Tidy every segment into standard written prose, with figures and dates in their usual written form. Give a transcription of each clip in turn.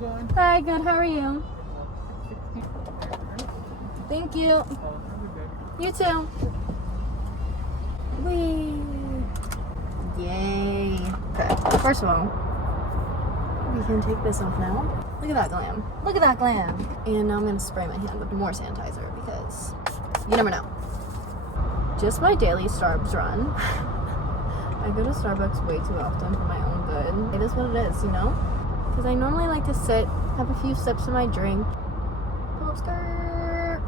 going? Hi, good. How are you? Thank you. You too. Whee! Yay. Okay, first of all, we can take this off now. Look at that glam. Look at that glam. And now I'm gonna spray my hand with more sanitizer because you never know. Just my daily Starbucks run. I go to Starbucks way too often for my own good. It is what it is, you know? Because I normally like to sit, have a few sips of my drink. Pull up skirt.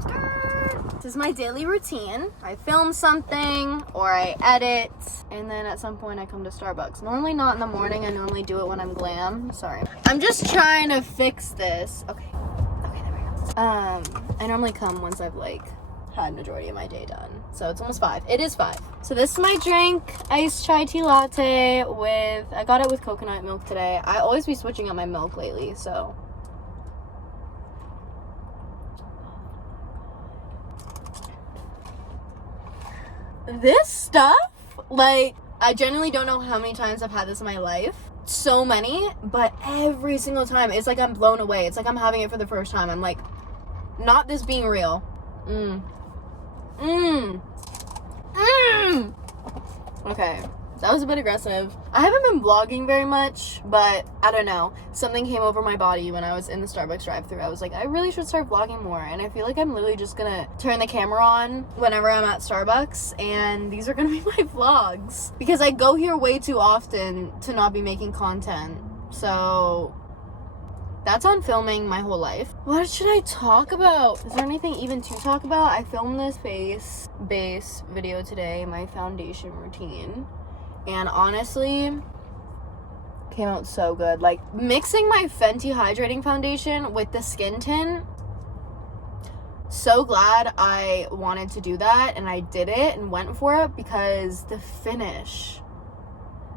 Skirt. This is my daily routine. I film something or I edit, and then at some point I come to Starbucks. Normally not in the morning. I normally do it when I'm glam. Sorry. I'm just trying to fix this. Okay. Okay, there we go. I normally come once I've had majority of my day done. So it's almost 5. It is 5. So this is my drink, iced chai tea latte with, I got it with coconut milk today. I always be switching up my milk lately, so. This stuff, I genuinely don't know how many times I've had this in my life. So many, but every single time, it's like I'm blown away. It's like I'm having it for the first time. I'm like, not this being real. Okay, that was a bit aggressive. I haven't been vlogging very much, but I don't know. Something came over my body when I was in the Starbucks drive-thru. I was like, I really should start vlogging more. And I feel like I'm literally just gonna turn the camera on whenever I'm at Starbucks, and these are gonna be my vlogs. Because I go here way too often to not be making content. So that's on filming my whole life. What should I talk about? Is there anything even to talk about? I filmed this face base video today, my foundation routine. And honestly, came out so good. Like, mixing my Fenty hydrating foundation with the skin tint. So glad I wanted to do that and I did it and went for it because the finish.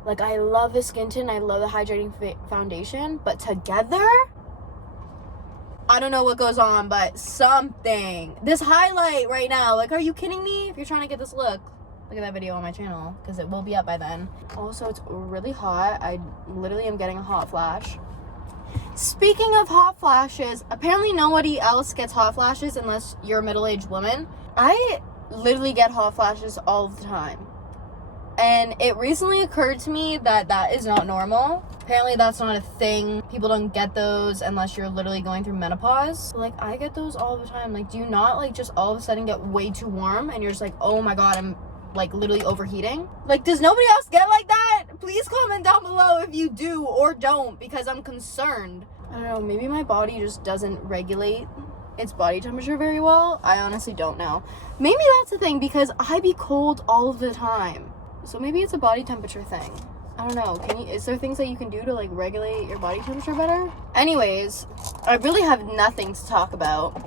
Like, I love the skin tint, I love the hydrating foundation, but together, I don't know what goes on, but something. This highlight right now, like, are you kidding me? If you're trying to get this look, look at that video on my channel, because it will be up by then. Also, it's really hot. I literally am getting a hot flash. Speaking of hot flashes, apparently nobody else gets hot flashes unless you're a middle-aged woman. I literally get hot flashes all the time. And it recently occurred to me that that is not normal. Apparently that's not a thing. People don't get those unless you're literally going through menopause. Like, I get those all the time. Like, do you not, just all of a sudden get way too warm and you're just like, oh my god, I'm, literally overheating? Like, does nobody else get like that? Please comment down below if you do or don't, because I'm concerned. I don't know, maybe my body just doesn't regulate its body temperature very well. I honestly don't know. Maybe that's the thing, because I be cold all the time. So maybe it's a body temperature thing. I don't know. Is there things that you can do to regulate your body temperature better? Anyways, I really have nothing to talk about.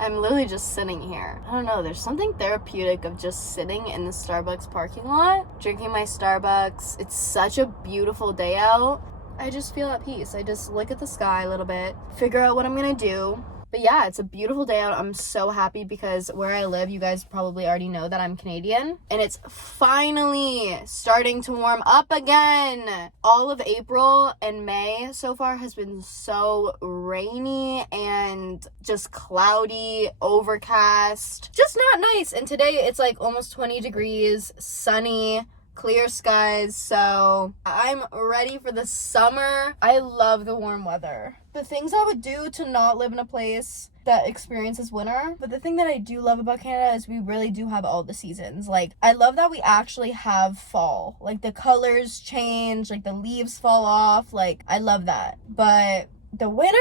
I'm literally just sitting here. I don't know. There's something therapeutic of just sitting in the Starbucks parking lot, drinking my Starbucks. It's such a beautiful day out. I just feel at peace. I just look at the sky a little bit, figure out what I'm gonna do. But yeah, it's a beautiful day out. I'm so happy because where I live, you guys probably already know that I'm Canadian. And it's finally starting to warm up again. All of April and May so far has been so rainy and just cloudy, overcast. Just not nice. And today it's almost 20 degrees, sunny, clear skies, so I'm ready for the summer. I love the warm weather. The things I would do to not live in a place that experiences winter, but the thing that I do love about Canada is we really do have all the seasons. I love that we actually have fall. The colors change, the leaves fall off. I love that. But the winter,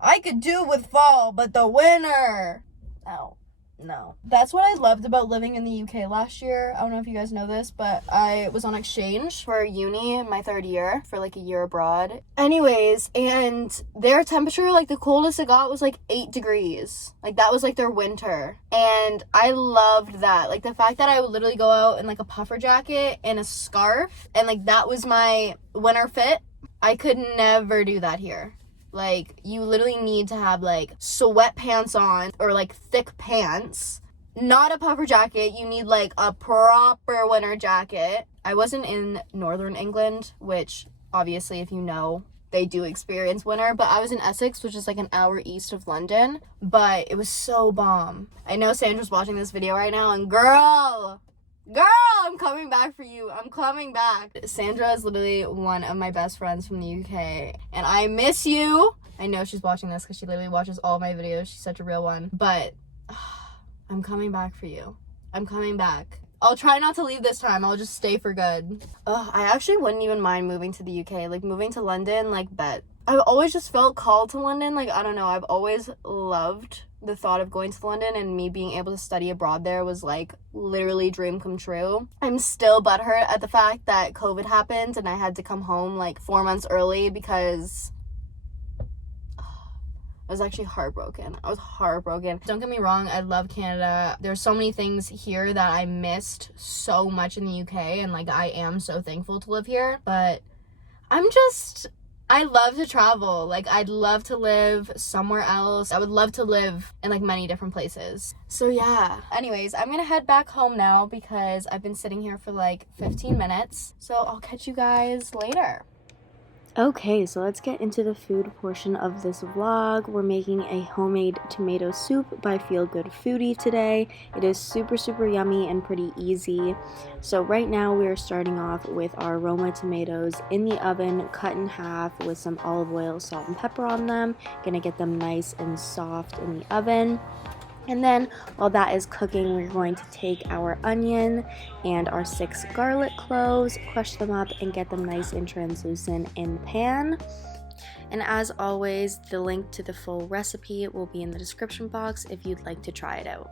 I could do with fall, but the winter, no. That's what I loved about living in the UK last year. I don't know if you guys know this, but I was on exchange for uni in my 3rd year for a year abroad. Anyways, and their temperature, the coldest it got was 8 degrees. That was their winter. And I loved that. The fact that I would literally go out in a puffer jacket and a scarf, and that was my winter fit. I could never do that here. You literally need to have, sweatpants on or, thick pants. Not a puffer jacket. You need, a proper winter jacket. I wasn't in northern England, which, obviously, if you know, they do experience winter. But I was in Essex, which is like an hour east of London, but it was so bomb. I know Sandra's watching this video right now, and girl, I'm coming back for you. I'm coming back. Sandra is literally one of my best friends from the UK, and I miss you. I know she's watching this because she literally watches all my videos. She's such a real one. But I'm coming back for you. I'm coming back. I'll try not to leave this time. I'll just stay for good. I actually wouldn't even mind moving to the UK. Like, moving to London, like, bet. I've always just felt called to London. Like, I don't know. I've always loved the thought of going to London, and me being able to study abroad there was, like, literally dream come true. I'm still butthurt at the fact that COVID happened and I had to come home, like, 4 months early because I was actually heartbroken. I was heartbroken. Don't get me wrong, I love Canada. There's so many things here that I missed so much in the UK, and like I am so thankful to live here. But I love to travel. Like, I'd love to live somewhere else. I would love to live in like many different places. So yeah. Anyways, I'm gonna head back home now because I've been sitting here for like 15 minutes. So I'll catch you guys later. Okay, so let's get into the food portion of this vlog. We're making a homemade tomato soup by Feel Good Foodie today. It is super, super yummy and pretty easy. So right now we are starting off with our Roma tomatoes in the oven, cut in half with some olive oil, salt, and pepper on them. Gonna get them nice and soft in the oven. And then while that is cooking, we're going to take our onion and our 6 garlic cloves, crush them up, and get them nice and translucent in the pan. And as always, the link to the full recipe will be in the description box if you'd like to try it out.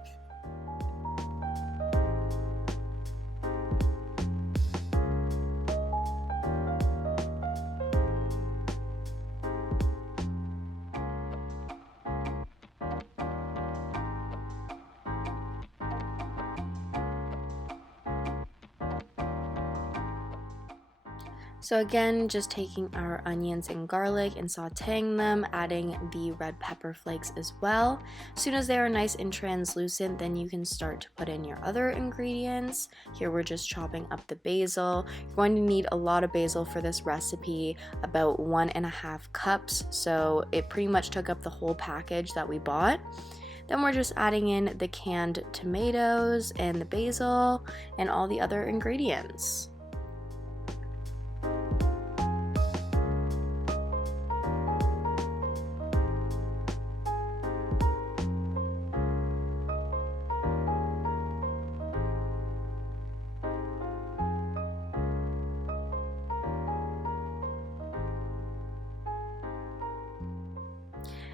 So again, just taking our onions and garlic and sauteing them, adding the red pepper flakes as well. As soon as they are nice and translucent, then you can start to put in your other ingredients. Here we're just chopping up the basil. You're going to need a lot of basil for this recipe, about 1.5 cups. So it pretty much took up the whole package that we bought. Then we're just adding in the canned tomatoes and the basil and all the other ingredients.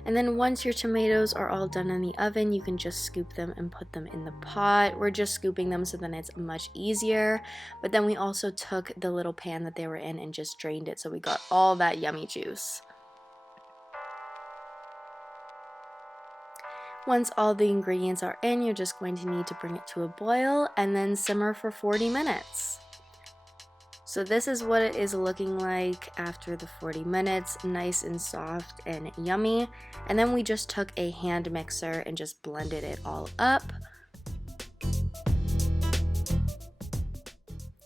And then once your tomatoes are all done in the oven, you can just scoop them and put them in the pot. We're just scooping them so then it's much easier. But then we also took the little pan that they were in and just drained it, so we got all that yummy juice. Once all the ingredients are in, you're just going to need to bring it to a boil and then simmer for 40 minutes. So this is what it is looking like after the 40 minutes, nice and soft and yummy. And then we just took a hand mixer and just blended it all up.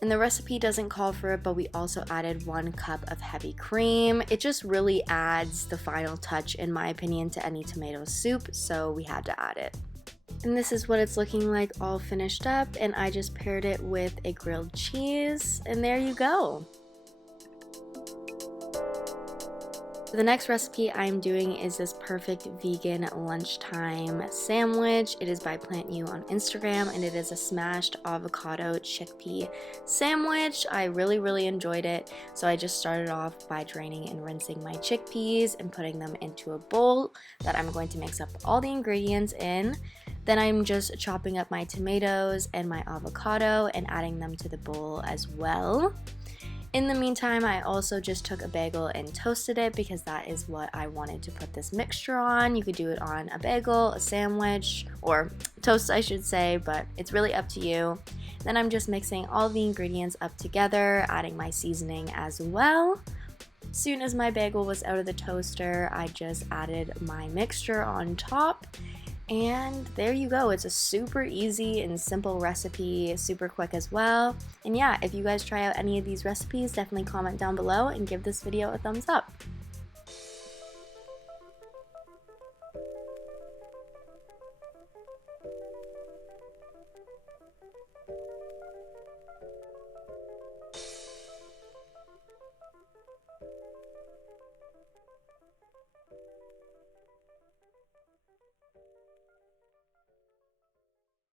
And the recipe doesn't call for it, but we also added 1 cup of heavy cream. It just really adds the final touch, in my opinion, to any tomato soup, so we had to add it. And this is what it's looking like all finished up, and I just paired it with a grilled cheese, and there you go. The next recipe I'm doing is this perfect vegan lunchtime sandwich. It is by Plant You on Instagram, and it is a smashed avocado chickpea sandwich. I really enjoyed it, so I just started off by draining and rinsing my chickpeas and putting them into a bowl that I'm going to mix up all the ingredients in. Then I'm just chopping up my tomatoes and my avocado and adding them to the bowl as well. In the meantime, I also just took a bagel and toasted it because that is what I wanted to put this mixture on. You could do it on a bagel, a sandwich, or toast I should say, but it's really up to you. Then I'm just mixing all the ingredients up together, adding my seasoning as well. As soon as my bagel was out of the toaster, I just added my mixture on top. And there you go. It's a super easy and simple recipe, super quick as well. And yeah, if you guys try out any of these recipes, definitely comment down below and give this video a thumbs up.